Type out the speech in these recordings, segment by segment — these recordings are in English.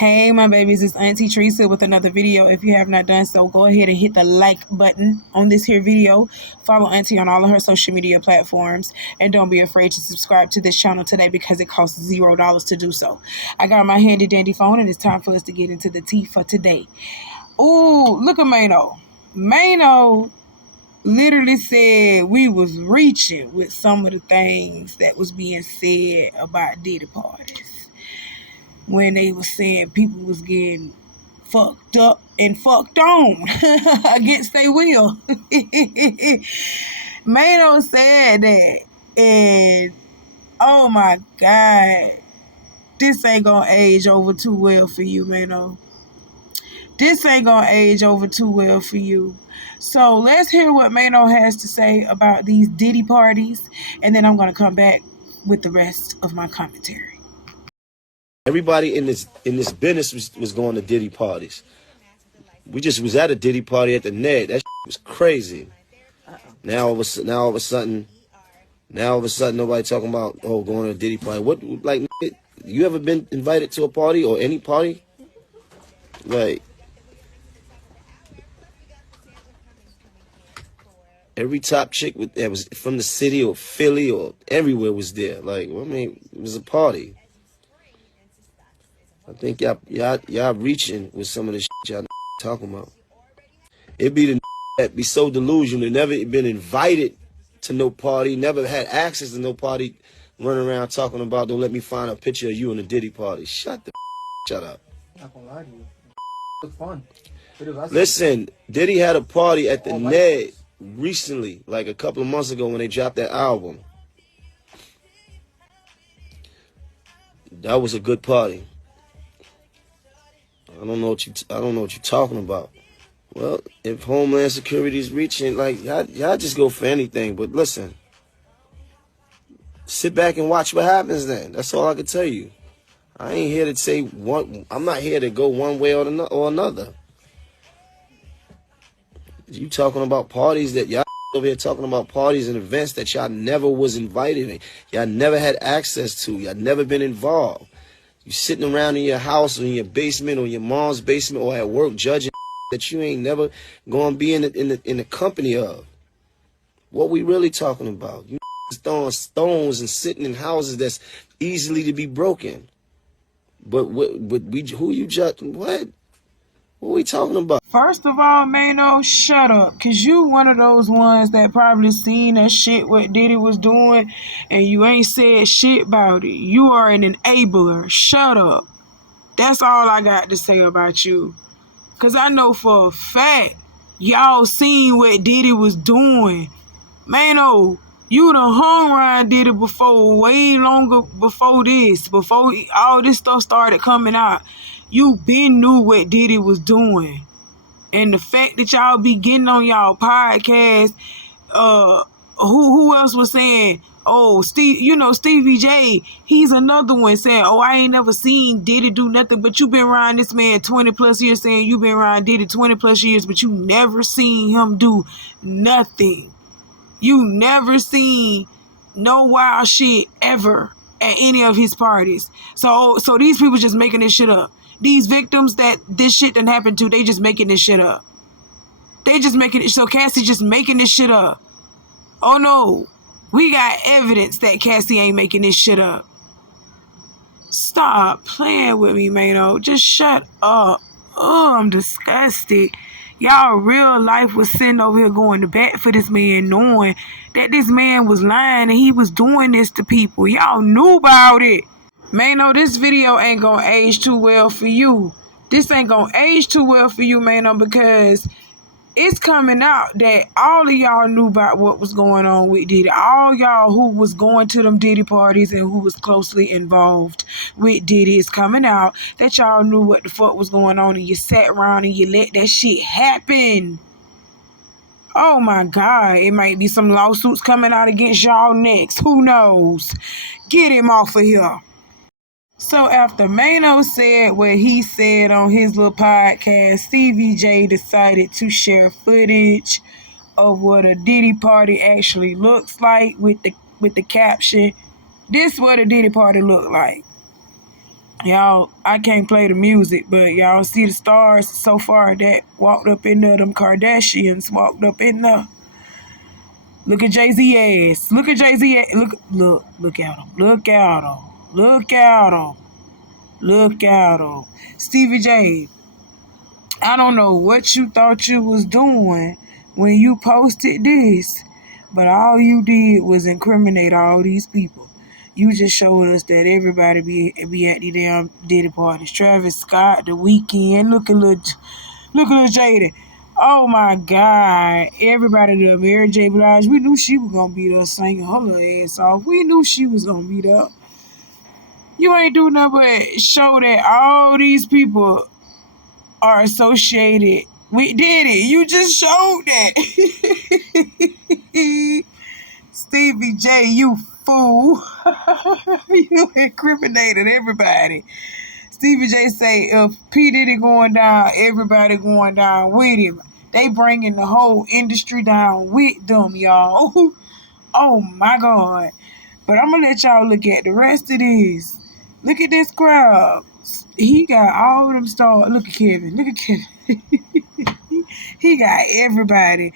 Hey my babies, it's Auntie Trice with another video. If you have not done so, go ahead and hit the like button on this here video. Follow Auntie on all of her social media platforms. And don't be afraid to subscribe to this channel today because it costs $0 to do so. I got my handy dandy phone and it's time for us to get into the tea for today. Ooh, look at Maino. Maino literally said we was reaching with some of the things that was being said about Diddy parties. When they was saying people was getting fucked up and fucked on against their will. Maino said that, and oh my God, this ain't gonna age over too well for you, Maino. This ain't gonna age over too well for you. So let's hear what Maino has to say about these Diddy parties, and then I'm gonna come back with the rest of my commentary. Everybody in this business was going to Diddy parties. We just was at a Diddy party at the Ned. That was crazy. Now all of a sudden, nobody talking about going to a Diddy party. What, like, you ever been invited to a party or any party? Like, every top chick that was from the city or Philly or everywhere was there. Like, I mean, it was a party. I think y'all reaching with some of the shit y'all talking about. It be the that be so delusional, never been invited to no party, never had access to no party, running around talking about, don't let me find a picture of you in a Diddy party. Shut up. Not gonna lie to you. It's fun. Listen, Diddy had a party at the Ned recently, like a couple of months ago when they dropped that album. That was a good party. I don't know what you're talking about. Well, if Homeland Security is reaching, like, y'all just go for anything. But listen, sit back and watch what happens then. That's all I can tell you. I ain't here to say one. I'm not here to go one way or another. You talking about parties that y'all over here talking about parties and events that y'all never was invited in. Y'all never had access to. Y'all never been involved. You sitting around in your house or in your basement or your mom's basement or at work judging that you ain't never gonna be in the company of. What we really talking about? You throwing stones and sitting in houses that's easily to be broken. But who you judging? What are we talking about? First of all, Maino, shut up. Cause you one of those ones that probably seen that shit what Diddy was doing and you ain't said shit about it. You are an enabler. Shut up. That's all I got to say about you. Cause I know for a fact y'all seen what Diddy was doing. Maino, you done hung around Diddy before, way longer before this. Before all this stuff started coming out. You been knew what Diddy was doing. And the fact that y'all be getting on y'all podcast, who else was saying, oh, Stevie J, he's another one saying, oh, I ain't never seen Diddy do nothing, but you been around this man 20 plus years, saying you been around Diddy 20 plus years, but you never seen him do nothing. You never seen no wild shit ever at any of his parties. So these people just making this shit up. These victims that this shit done happened to, they just making this shit up. They just making it. So Cassie just making this shit up. Oh no, we got evidence that Cassie ain't making this shit up. Stop playing with me, Maino. Just shut up. Oh, I'm disgusted. Y'all real life was sitting over here going to bat for this man, knowing that this man was lying and he was doing this to people. Y'all knew about it. Maino, this video ain't gonna age too well for you. This ain't gonna age too well for you, Maino, because it's coming out that all of y'all knew about what was going on with Diddy. All y'all who was going to them Diddy parties and who was closely involved with Diddy, is coming out that y'all knew what the fuck was going on and you sat around and you let that shit happen. Oh my God, it might be some lawsuits coming out against y'all next. Who knows? Get him off of here. So after Maino said what he said on his little podcast, Stevie J decided to share footage of what a Diddy party actually looks like with the caption, "This what a Diddy party look like." Y'all, I can't play the music, but y'all see the stars so far that walked up in there. Them Kardashians walked up in there. Look at Jay-Z ass. Look at Jay-Z ass. Look at him. Look at him. Look at him. Look at him. Stevie J, I don't know what you thought you was doing when you posted this, but all you did was incriminate all these people. You just showed us that everybody be at the damn Diddy parties. Travis Scott, The Weeknd, look at little Jada. Oh my God. Everybody there. Mary J. Blige, we knew she was gonna be there singing her little ass off. We knew she was gonna be there. You ain't do nothing but show that all these people are associated with Diddy. You just showed that. Stevie J, you fool. You incriminated everybody. Stevie J say if P. Diddy going down, everybody going down with him. They bringing the whole industry down with them, y'all. Oh my God. But I'm going to let y'all look at the rest of this. Look at this crowd. He got all of them stars. Look at Kevin. Look at Kevin. He got everybody.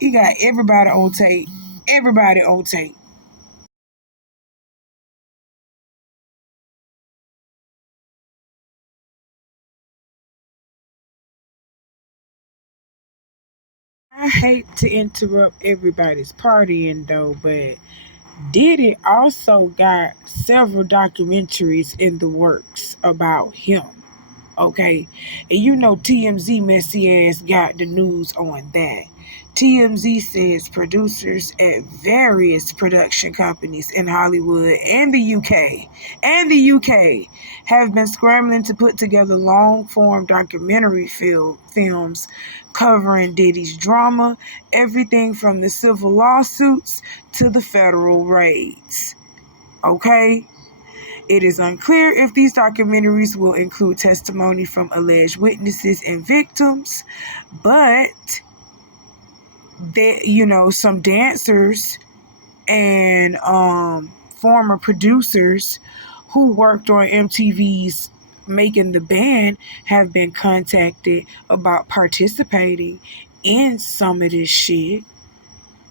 He got everybody on tape. Everybody on tape. I hate to interrupt everybody's partying though, but Diddy also got several documentaries in the works about him. Okay, and you know TMZ messy ass got the news on that. TMZ says producers at various production companies in Hollywood and the UK have been scrambling to put together long-form documentary films covering Diddy's drama, everything from the civil lawsuits to the federal raids. Okay? It is unclear if these documentaries will include testimony from alleged witnesses and victims, but some dancers and former producers who worked on MTV's Making the Band have been contacted about participating in some of this shit.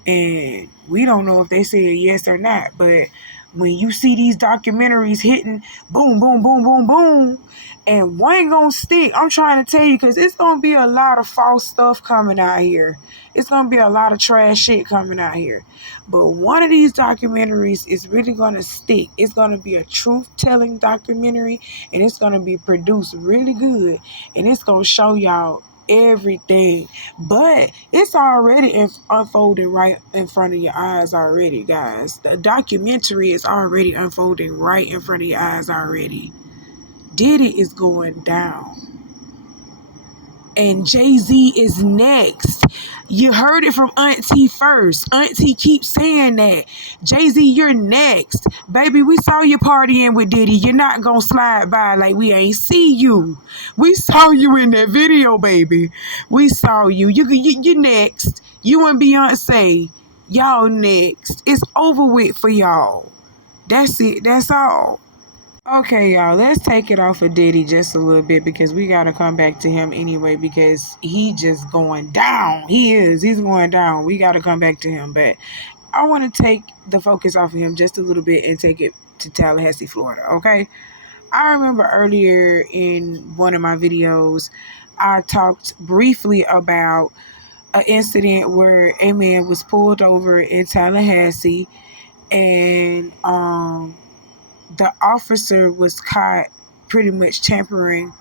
And we don't know if they said yes or not, but when you see these documentaries hitting boom, boom, boom, boom, boom, and one gonna stick, I'm trying to tell you, because it's gonna be a lot of false stuff coming out here. It's gonna be a lot of trash shit coming out here. But one of these documentaries is really gonna stick. It's gonna be a truth-telling documentary, and it's gonna be produced really good, and it's gonna show y'all everything, but it's already unfolding right in front of your eyes already, guys. The documentary is already unfolding right in front of your eyes already. Diddy is going down, and Jay-Z is next. You heard it from Auntie first. Auntie keeps saying that. Jay-Z, you're next. Baby, we saw you partying with Diddy. You're not going to slide by like we ain't see you. We saw you in that video, baby. We saw you. You're next. You and Beyonce, y'all next. It's over with for y'all. That's it. That's all. Okay, y'all, let's take it off of Diddy just a little bit because we got to come back to him anyway because he just going down. He's going down. We got to come back to him. But I want to take the focus off of him just a little bit and take it to Tallahassee, Florida, okay? I remember earlier in one of my videos, I talked briefly about an incident where a man was pulled over in Tallahassee and the officer was caught pretty much tampering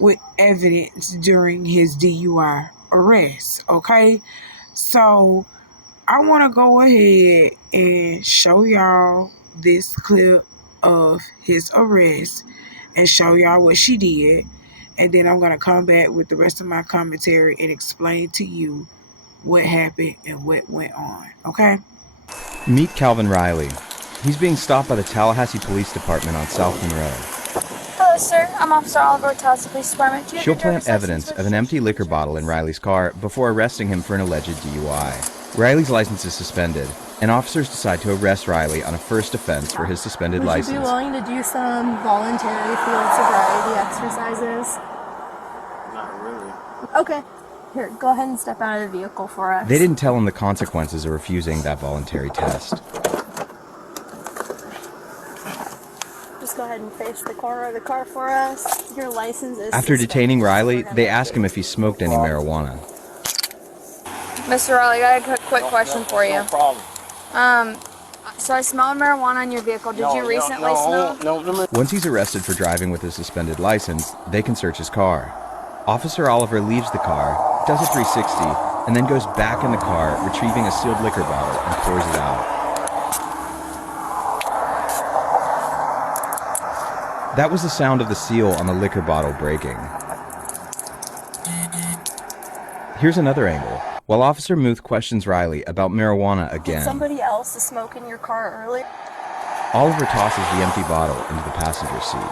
with evidence during his DUI arrest, okay? So I want to go ahead and show y'all this clip of his arrest and show y'all what she did. And then I'm going to come back with the rest of my commentary and explain to you what happened and what went on, okay? Meet Calvin Riley. He's being stopped by the Tallahassee Police Department on South Monroe. Hello, sir. I'm Officer Oliver with Tallahassee Police Department. She'll plant evidence of an empty liquor bottle in Riley's car before arresting him for an alleged DUI. Riley's license is suspended, and officers decide to arrest Riley on a first offense for his suspended license. Would you be willing to do some voluntary field sobriety exercises? Not really. Okay. Here, go ahead and step out of the vehicle for us. They didn't tell him the consequences of refusing that voluntary test. Just go ahead and face the corner of the car for us. Your license is After suspended. detaining Riley, they ask him if he smoked any marijuana. Mr. Riley, I got a quick question for you. No problem. So I smelled marijuana in your vehicle. Did you recently smell? No. Once he's arrested for driving with a suspended license, they can search his car. Officer Oliver leaves the car, does a 360, and then goes back in the car, retrieving a sealed liquor bottle and pours it out. That was the sound of the seal on the liquor bottle breaking. Here's another angle. While Officer Muth questions Riley about marijuana Did again, somebody else smoke in your car earlier? Oliver tosses the empty bottle into the passenger seat.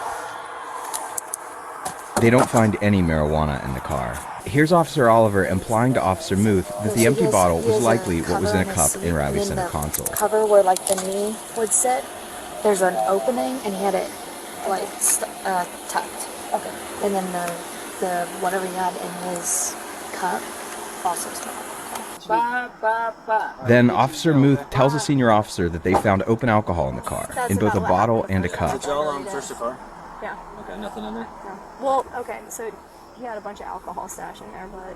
They don't find any marijuana in the car. Here's Officer Oliver implying to Officer Muth that the empty bottle was likely what was in a cup in Riley's center console. Cover where like the knee would sit. There's an opening, and he had it like tucked. Okay. And then the whatever he had in his cup also smelled. Then Officer Muth tells a senior officer that they found open alcohol in the car, in both a bottle and a cup. Did y'all search the car? Yeah. Okay, nothing in there? No. Well, okay, so he had a bunch of alcohol stash in there, but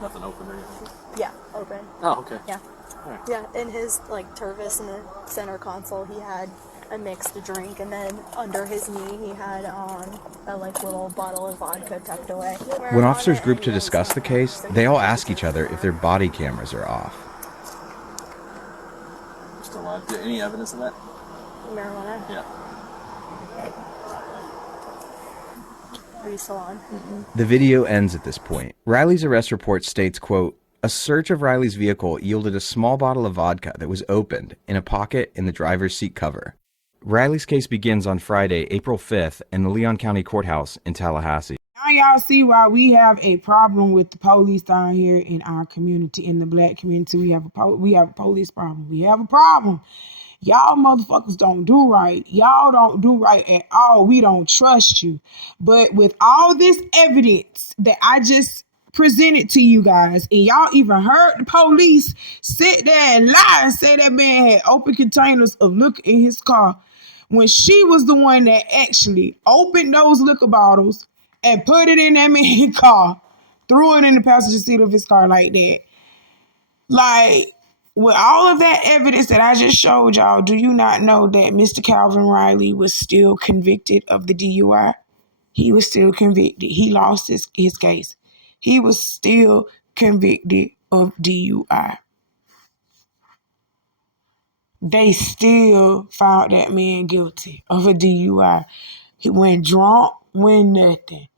Nothing open or anything? yeah, open. Oh, okay. Yeah. Alright. Yeah, in his like Tervis in the center console, he had a mixed drink, and then under his knee he had a like little bottle of vodka tucked away. When officers group to discuss the case, they all ask each other if their body cameras are off. Still alive. Any evidence of that? Marijuana. Yeah. Are you still on? The video ends at this point. Riley's arrest report states, quote, "A search of Riley's vehicle yielded a small bottle of vodka that was opened in a pocket in the driver's seat cover." Riley's case begins on Friday, April 5th in the Leon County Courthouse in Tallahassee. Now y'all see why we have a problem with the police down here in our community, in the black community. We have a police problem. We have a problem. Y'all motherfuckers don't do right. Y'all don't do right at all. We don't trust you. But with all this evidence that I just presented to you guys, and y'all even heard the police sit there and lie and say that man had open containers of liquor in his car, when she was the one that actually opened those liquor bottles and put it in that man's car, threw it in the passenger seat of his car like that. Like, with all of that evidence that I just showed y'all, do you not know that Mr. Calvin Riley was still convicted of the DUI? He was still convicted. He lost his case. He was still convicted of DUI. They still found that man guilty of a DUI. He went drunk, went nothing.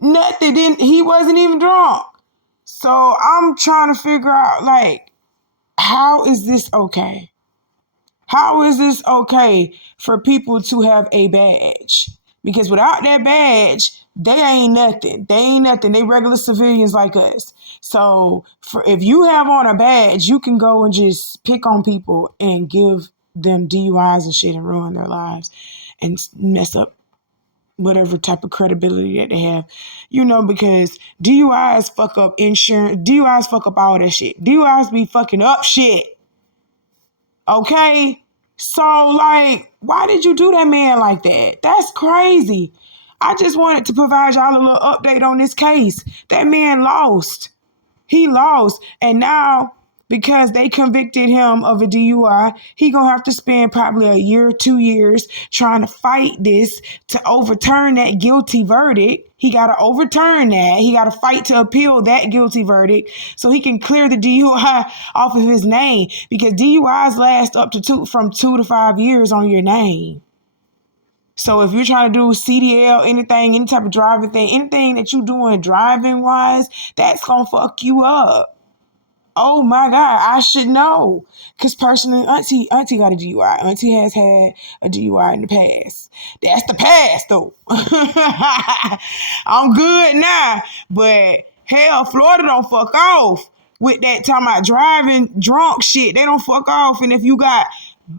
He wasn't even drunk. So I'm trying to figure out, like, how is this okay? How is this okay for people to have a badge? Because without that badge, they ain't nothing. They ain't nothing. They regular civilians like us. So if you have on a badge, you can go and just pick on people and give them DUIs and shit and ruin their lives and mess up whatever type of credibility that they have. You know, because DUIs fuck up insurance. DUIs fuck up all that shit. DUIs be fucking up shit. Okay? So, like, why did you do that man like that? That's crazy. I just wanted to provide y'all a little update on this case. That man lost. He lost. And now, because they convicted him of a DUI, he gonna have to spend probably a year or 2 years trying to fight this to overturn that guilty verdict. He got to overturn that. He got to fight to appeal that guilty verdict so he can clear the DUI off of his name, because DUIs last up to from 2 to 5 years on your name. So if you're trying to do CDL, anything, any type of driving thing, anything that you're doing driving wise, that's going to fuck you up. Oh my God, I should know. Because personally, Auntie got a DUI. Auntie has had a DUI in the past. That's the past though. I'm good now. But hell, Florida don't fuck off. with that talking about driving drunk shit. They don't fuck off. And if you got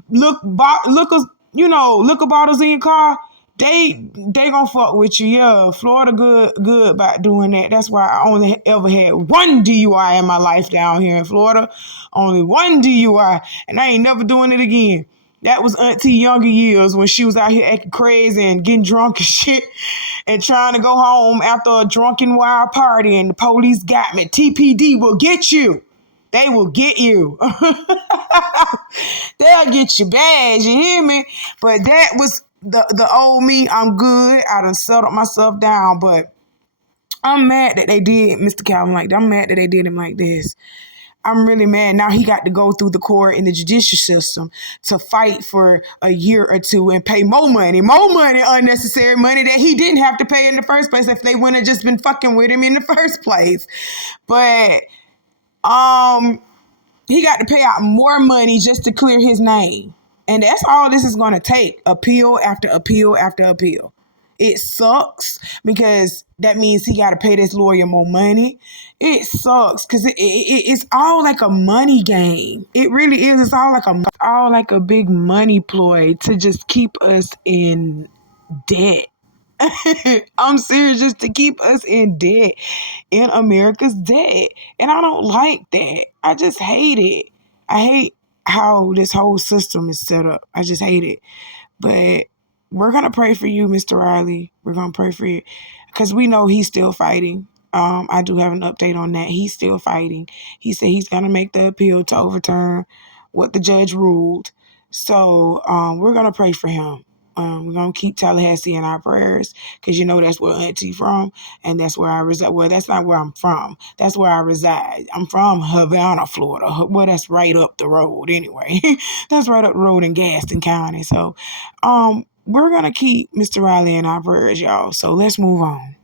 liquor bottles in your car, they gonna fuck with you. Yeah, Florida good about doing that. That's why I only ever had one DUI in my life down here in Florida. Only one DUI, and I ain't never doing it again. That was Auntie younger years when she was out here acting crazy and getting drunk and shit and trying to go home after a drunken wild party and the police got me. TPD will get you. They will get you. They'll get you bad, you hear me? But that was the old me. I'm good. I done settled myself down, but I'm mad that they did Mr. Calvin like that. I'm mad that they did him like this. I'm really mad. Now he got to go through the court and the judicial system to fight for a year or two and pay more money, unnecessary money that he didn't have to pay in the first place if they wouldn't have just been fucking with him in the first place. But he got to pay out more money just to clear his name. And that's all this is going to take. Appeal after appeal after appeal. It sucks because that means he got to pay this lawyer more money. It sucks because it's all like a money game. It really is. It's all like a big money ploy to just keep us in debt. I'm serious, just to keep us in debt, in America's debt. And I don't like that. I just hate it. I hate how this whole system is set up. I just hate it. But we're going to pray for you, Mr. Riley. We're going to pray for you because we know he's still fighting. I do have an update on that. He's still fighting. He said he's going to make the appeal to overturn what the judge ruled. So we're going to pray for him. We're going to keep Tallahassee in our prayers because that's where Auntie from and that's where I reside. Well, that's not where I'm from. That's where I reside. I'm from Havana, Florida. Well, that's right up the road anyway. That's right up the road in Gaston County. So we're going to keep Mr. Riley in our prayers, y'all. So let's move on.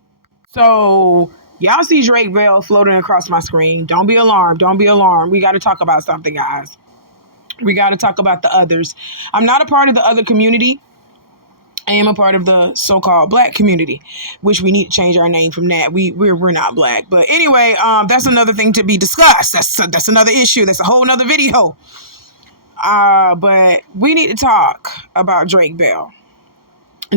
So y'all see Drake Bell floating across my screen. Don't be alarmed. Don't be alarmed. We got to talk about something, guys. We got to talk about the others. I'm not a part of the other community. I am a part of the so-called black community, which we need to change our name from that. We're not black. But anyway, that's another thing to be discussed. That's another issue. That's a whole nother video. But we need to talk about Drake Bell.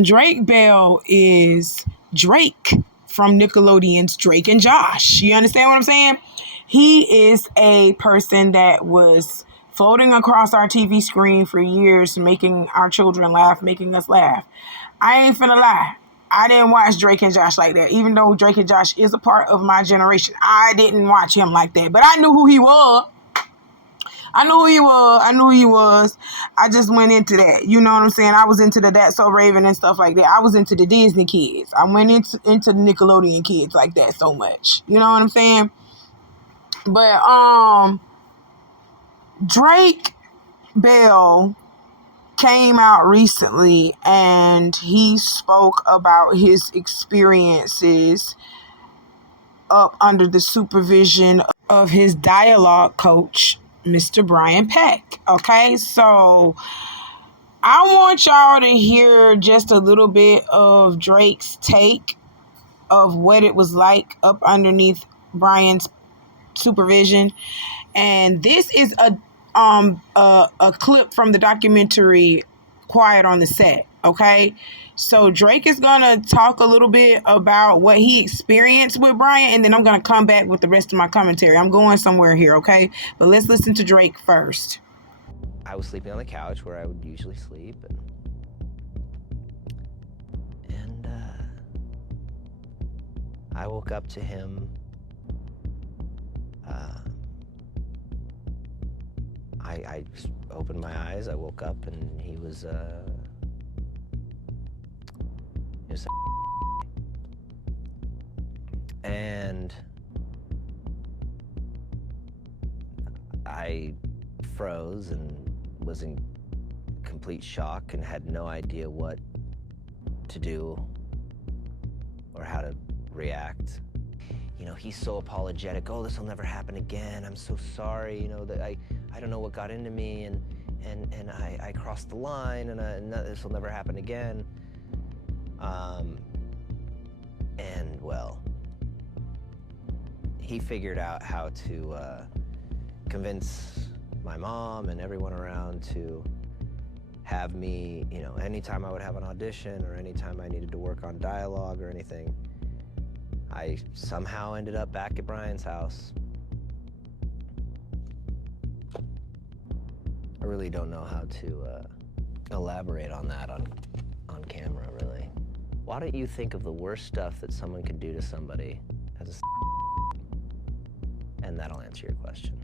Drake Bell is Drake from Nickelodeon's Drake and Josh. You understand what I'm saying? He is a person that was floating across our TV screen for years, making our children laugh, making us laugh. I ain't finna lie. I didn't watch Drake and Josh like that. Even though Drake and Josh is a part of my generation, I didn't watch him like that. But I knew who he was. I knew who he was. I just went into that. You know what I'm saying? I was into the That's So Raven and stuff like that. I was into the Disney kids. I went into the Nickelodeon kids like that so much. You know what I'm saying? But Drake Bell came out recently and he spoke about his experiences up under the supervision of his dialogue coach, Mr. Brian Peck. Okay, so I want y'all to hear just a little bit of Drake's take of what it was like up underneath Brian's supervision. And this is a clip from the documentary Quiet on the Set. Okay, so Drake is gonna talk a little bit about what he experienced with Brian, and then I'm gonna come back with the rest of my commentary. I'm going somewhere here, okay? But let's listen to Drake first. I was sleeping on the couch where I would usually sleep, and I woke up to him. I just opened my eyes, I woke up, and he was and I froze and was in complete shock and had no idea what to do or how to react. He's so apologetic. Oh, this will never happen again. I'm so sorry. That I don't know what got into me, and I crossed the line, and this will never happen again. And well, he figured out how to convince my mom and everyone around to have me, you know, anytime I would have an audition or anytime I needed to work on dialogue or anything, I somehow ended up back at Brian's house. I really don't know how to elaborate on that on camera, really. Why don't you think of the worst stuff that someone could do to somebody as a and that'll answer your question.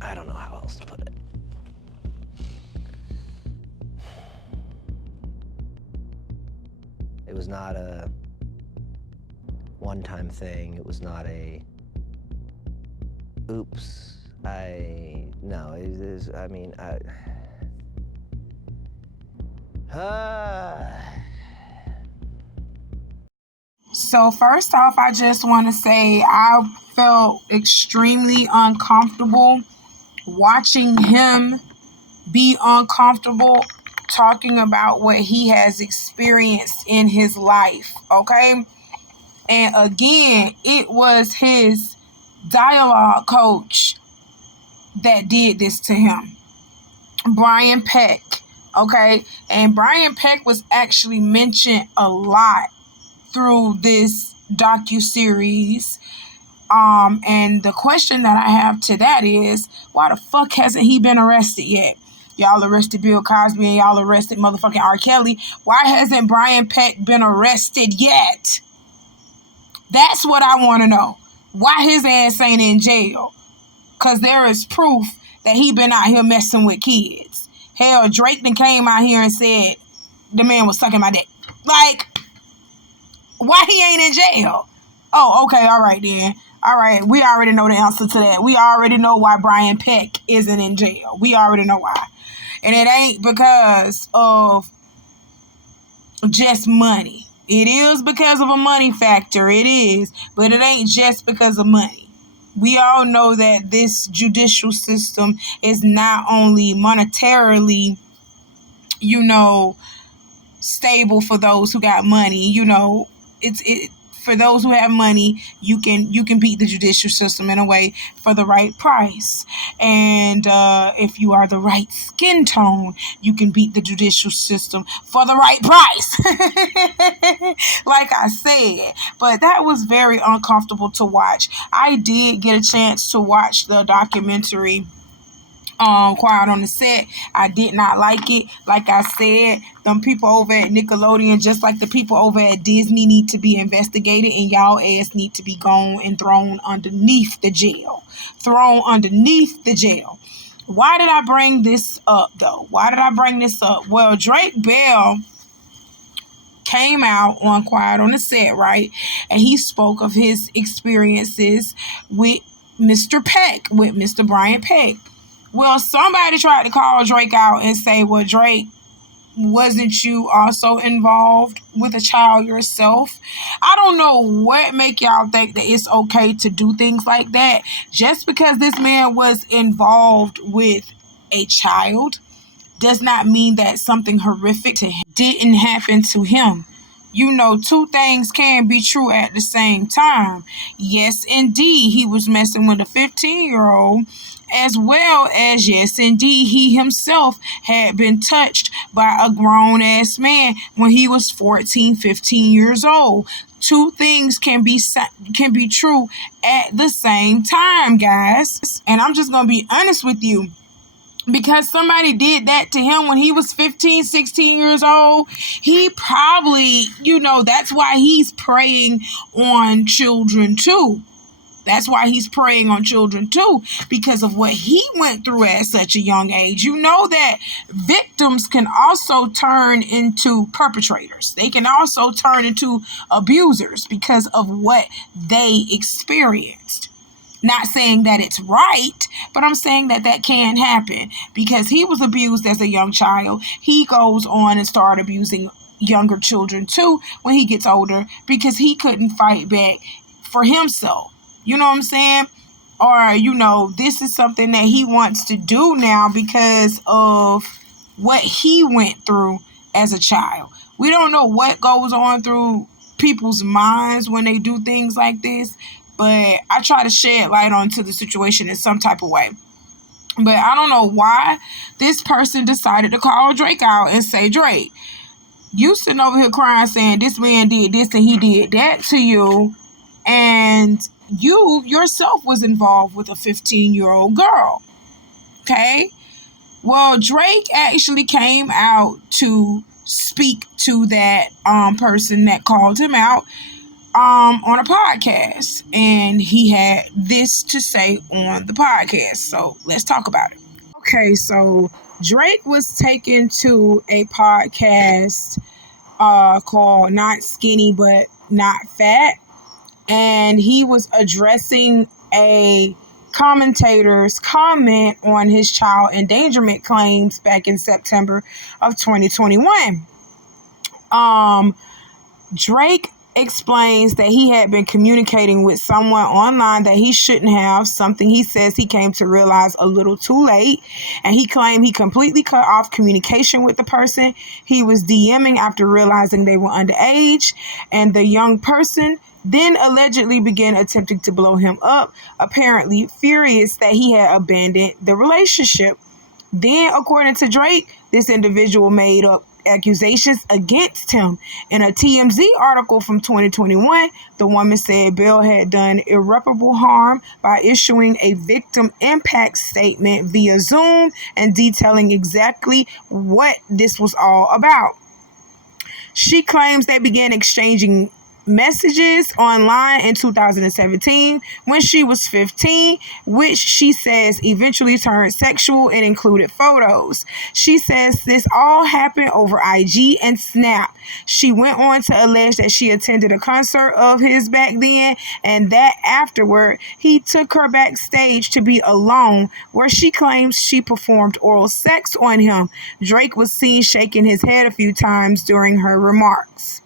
I don't know how else to put it. It was not a one-time thing. It was not a, oops, no, it is, I mean, So first off, I just want to say I felt extremely uncomfortable watching him be uncomfortable talking about what he has experienced in his life, okay? And again, it was his dialogue coach that did this to him, Brian Peck, okay? And Brian Peck was actually mentioned a lot through this docuseries. And the question that I have to that is, why the fuck hasn't he been arrested yet? Y'all arrested Bill Cosby and y'all arrested motherfucking R. Kelly. Why hasn't Brian Peck been arrested yet? That's what I want to know. Why his ass ain't in jail? Because there is proof that he been out here messing with kids. Hell, Drake then came out here and said the man was sucking my dick. Like, why he ain't in jail? Oh, okay, all right then. All right, we already know the answer to that. We already know why Brian Peck isn't in jail. We already know why. And it ain't because of just money. It is because of a money factor. It is. But it ain't just because of money. We all know that this judicial system is not only monetarily, you know, stable for those who got money. You know, it for those who have money, you can beat the judicial system in a way for the right price. And if you are the right skin tone, you can beat the judicial system for the right price. Like I said, but that was very uncomfortable to watch. I did get a chance to watch the documentary Quiet on the Set. I did not like it. Like I said, them people over at Nickelodeon, just like the people over at Disney, need to be investigated, and y'all ass need to be gone and thrown underneath the jail. Thrown underneath the jail. Why did I bring this up, though? Why did I bring this up? Well, Drake Bell came out on Quiet on the Set, right? And he spoke of his experiences with Mr. Peck, with Mr. Brian Peck. Well, somebody tried to call Drake out and say, well, Drake, wasn't you also involved with a child yourself? I don't know what make y'all think that it's okay to do things like that. Just because this man was involved with a child does not mean that something horrific to him didn't happen to him. You know, two things can be true at the same time. Yes, indeed, he was messing with a 15-year-old, as well as, yes, indeed, he himself had been touched by a grown-ass man when he was 14, 15 years old. Two things can be true at the same time, guys. And I'm just going to be honest with you. Because somebody did that to him when he was 15, 16 years old, he probably, you know, that's why he's preying on children too. That's why he's preying on children too, because of what he went through at such a young age. You know that victims can also turn into perpetrators. They can also turn into abusers because of what they experienced. Not saying that it's right, but I'm saying that that can happen because he was abused as a young child. He goes on and start abusing younger children too when he gets older because he couldn't fight back for himself. You know what I'm saying? Or, you know, this is something that he wants to do now because of what he went through as a child. We don't know what goes on through people's minds when they do things like this, but I try to shed light onto the situation in some type of way. But I don't know why this person decided to call Drake out and say, Drake, you sitting over here crying saying this man did this and he did that to you, and you yourself was involved with a 15-year-old girl. Okay? Well, Drake actually came out to speak to that person that called him out on a podcast, and he had this to say on the podcast. So let's talk about it. Okay, so Drake was taken to a podcast called Not Skinny But Not Fat, and he was addressing a commentator's comment on his child endangerment claims back in September of 2021. Drake explains that he had been communicating with someone online that he shouldn't have, something he says he came to realize a little too late, and he claimed he completely cut off communication with the person he was DMing after realizing they were underage, and the young person then allegedly began attempting to blow him up, apparently furious that he had abandoned the relationship. Then, according to Drake, this individual made up accusations against him. In a TMZ article from 2021, the woman said Bill had done irreparable harm by issuing a victim impact statement via Zoom and detailing exactly what this was all about. She claims they began exchanging messages online in 2017 when she was 15, which she says eventually turned sexual and included photos. She says this all happened over IG and Snap. She went on to allege that she attended a concert of his back then, and that afterward he took her backstage to be alone, where she claims she performed oral sex on him. Drake was seen shaking his head a few times during her remarks.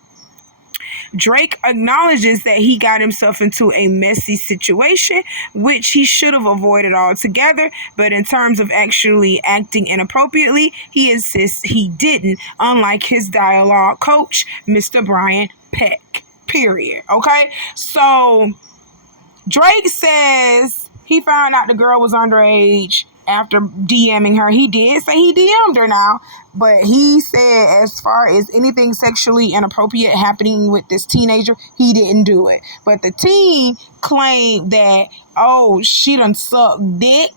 Drake acknowledges that he got himself into a messy situation, which he should have avoided altogether, but in terms of actually acting inappropriately, he insists he didn't, unlike his dialogue coach, Mr. Brian Peck. Period. Okay? So, Drake says he found out the girl was underage after DMing her. He did say he DM'd her now, but he said as far as anything sexually inappropriate happening with this teenager, he didn't do it. But the teen claimed that, oh, she done sucked dick.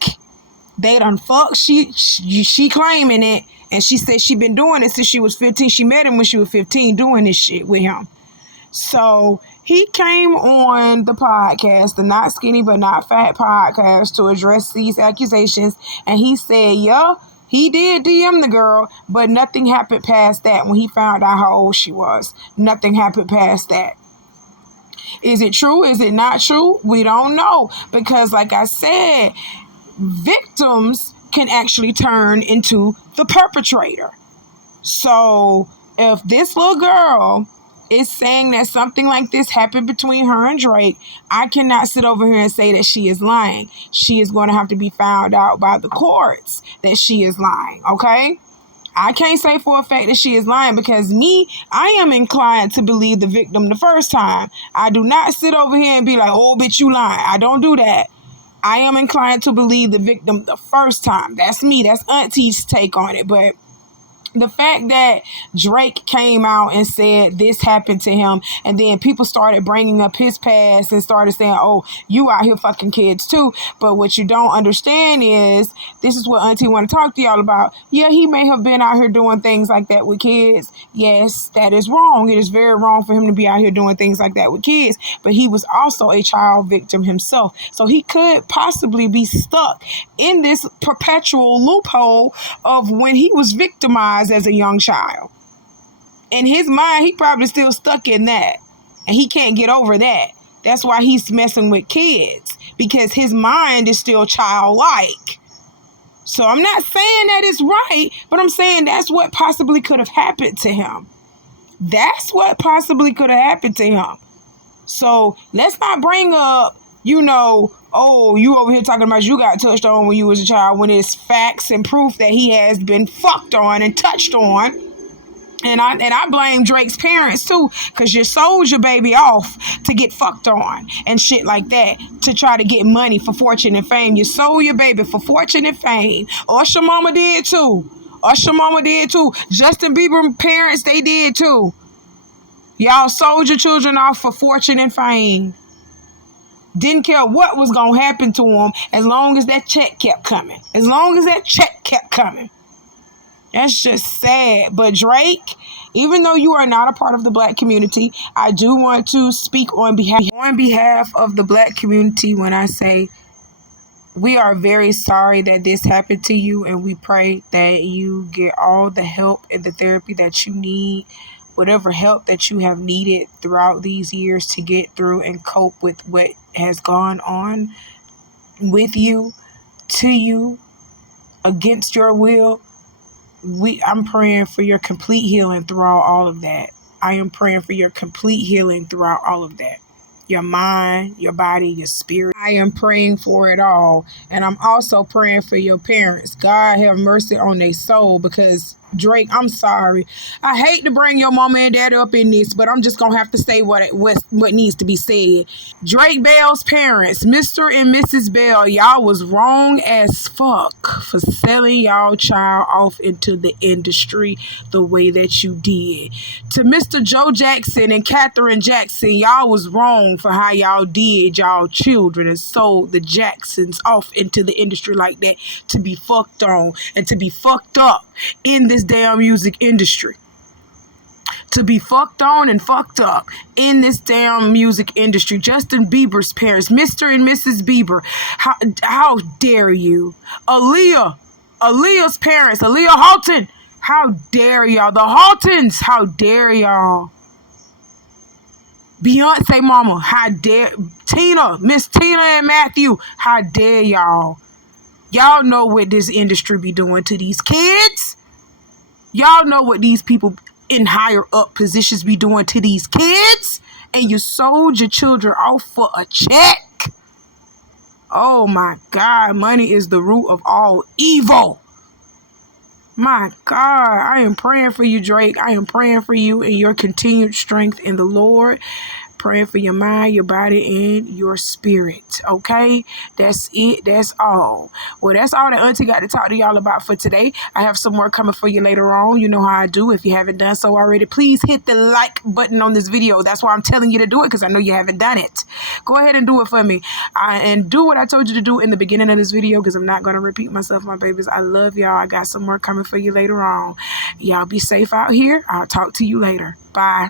They done fucked. She claiming it, and she said she been doing it since she was 15. She met him when she was 15 doing this shit with him. So he came on the podcast, the Not Skinny But Not Fat podcast, to address these accusations. And he said, yeah, he did DM the girl, but nothing happened past that when he found out how old she was. Nothing happened past that. Is it true? Is it not true? We don't know. Because like I said, victims can actually turn into the perpetrator. So if this little girl is saying that something like this happened between her and Drake, I cannot sit over here and say that she is lying. She is going to have to be found out by the courts that she is lying, okay? I can't say for a fact that she is lying because I am inclined to believe the victim the first time. I do not sit over here and be like, oh, bitch, you lying. I don't do that. I am inclined to believe the victim the first time. That's me. That's Auntie's take on it. But the fact that Drake came out and said this happened to him, and then people started bringing up his past and started saying, oh, you out here fucking kids too. But what you don't understand is, this is what Auntie want to talk to y'all about. Yeah, he may have been out here doing things like that with kids. Yes, that is wrong. It is very wrong for him to be out here doing things like that with kids. But he was also a child victim himself. So he could possibly be stuck in this perpetual loophole of when he was victimized as a young child. In his mind, he probably still stuck in that, and he can't get over that. That's why he's messing with kids, because his mind is still childlike. So I'm not saying that it's right, but I'm saying that's what possibly could have happened to him. That's what possibly could have happened to him. So let's not bring up, oh, you over here talking about you got touched on when you was a child, when it's facts and proof that he has been fucked on and touched on. And I blame Drake's parents too, because you sold your baby off to get fucked on and shit like that to try to get money for fortune and fame. You sold your baby for fortune and fame. Usher mama did too. Usher mama did too. Justin Bieber parents, they did too. Y'all sold your children off for fortune and fame. Didn't care what was gonna happen to them as long as that check kept coming. As long as that check kept coming. That's just sad. But Drake, even though you are not a part of the black community, I do want to speak on behalf of the black community when I say we are very sorry that this happened to you, and we pray that you get all the help and the therapy that you need, whatever help that you have needed throughout these years to get through and cope with what has gone on with you, to you, against your will. I'm praying for your complete healing throughout all of that. I am praying for your complete healing throughout all of that. Your mind, your body, your spirit. I am praying for it all. And I'm also praying for your parents. God have mercy on their soul, because Drake, I'm sorry. I hate to bring your mama and daddy up in this, but I'm just going to have to say what needs to be said. Drake Bell's parents, Mr. and Mrs. Bell, y'all was wrong as fuck for selling y'all child off into the industry the way that you did. To Mr. Joe Jackson and Catherine Jackson, y'all was wrong for how y'all did y'all children and sold the Jacksons off into the industry like that to be fucked on and to be fucked up in this damn music industry. To be fucked on and fucked up in this damn music industry. Justin Bieber's parents, Mr. and Mrs. Bieber, how dare you? Aaliyah's parents, Aaliyah Halton, how dare y'all? The Haltons, how dare y'all? Beyonce mama, how dare Tina, Miss Tina and Matthew, how dare y'all? Y'all know what this industry be doing to these kids. Y'all know what these people in higher up positions be doing to these kids. And you sold your children off for a check. Oh my God, money is the root of all evil. My God, I am praying for you, Drake. I am praying for you and your continued strength in the Lord. Praying for your mind, your body, and your spirit. Okay? That's it. That's all. Well, that's all that Auntie got to talk to y'all about for today. I have some more coming for you later on. You know how I do. If you haven't done so already, please hit the like button on this video. That's why I'm telling you to do it, because I know you haven't done it. Go ahead and do it for me. And do what I told you to do in the beginning of this video, because I'm not going to repeat myself, my babies. I love y'all. I got some more coming for you later on. Y'all be safe out here. I'll talk to you later. Bye.